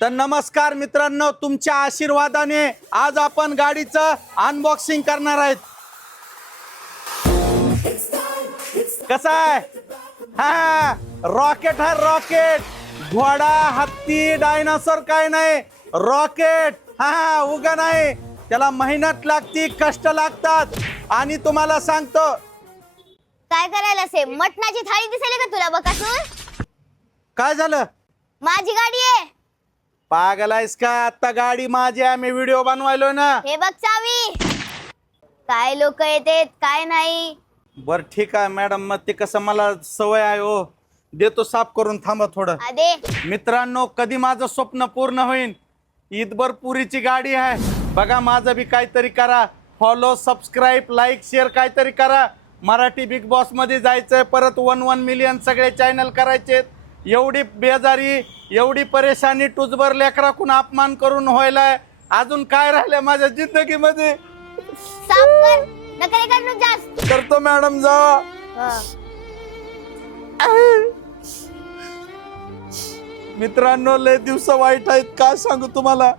तर नमस्कार मित्रांनो, तुमच्या आशीर्वादाने आज आपण गाडीचं अनबॉक्सिंग करणार आहेत. कसं आहे? हा रॉकेट हा रॉकेट. घोडा हत्ती डायनासोर काय नाही, रॉकेट. हा उगा नाही, त्याला मेहनत लागती, कष्ट लागतात. आणि तुम्हाला सांगतो काय करायला से मटणाची थाळी दिसेल का तुला बकासूर? काय झालं. माझी गाडी आहे. पागल आहेस का? आता गाडी माझी आहे, मी व्हिडिओ बनवायलो ना. हे बघ चावी. काय लोक येतात काय नाही. बर ठीक आहे मॅडम, मग ते कसं मला सवय आहे हो, देतो साफ करून. थांबा थोडं. अदे मित्रांनो, कधी माझं स्वप्न पूर्ण होईल. ईदभर पुरीची गाडी आहे बघा. माझं बी काहीतरी करा. फॉलो, सबस्क्राईब, लाईक, शेअर काहीतरी करा. मराठी बिग बॉस मध्ये जायचंय. परत 1 मिलियन सगळे चॅनल करायचे. एवढी बेजारी, एवढी परेशानी, टुजभर लेकराकून अपमान करून व्हायलाय. अजून काय राहिलंय माझ्या जिंदगीमध्ये? साफ कर. नका करू जास्त. करतो मॅडम, जा. मित्रांनो, लय दिवस वाईट आहेत, काय सांगू तुम्हाला.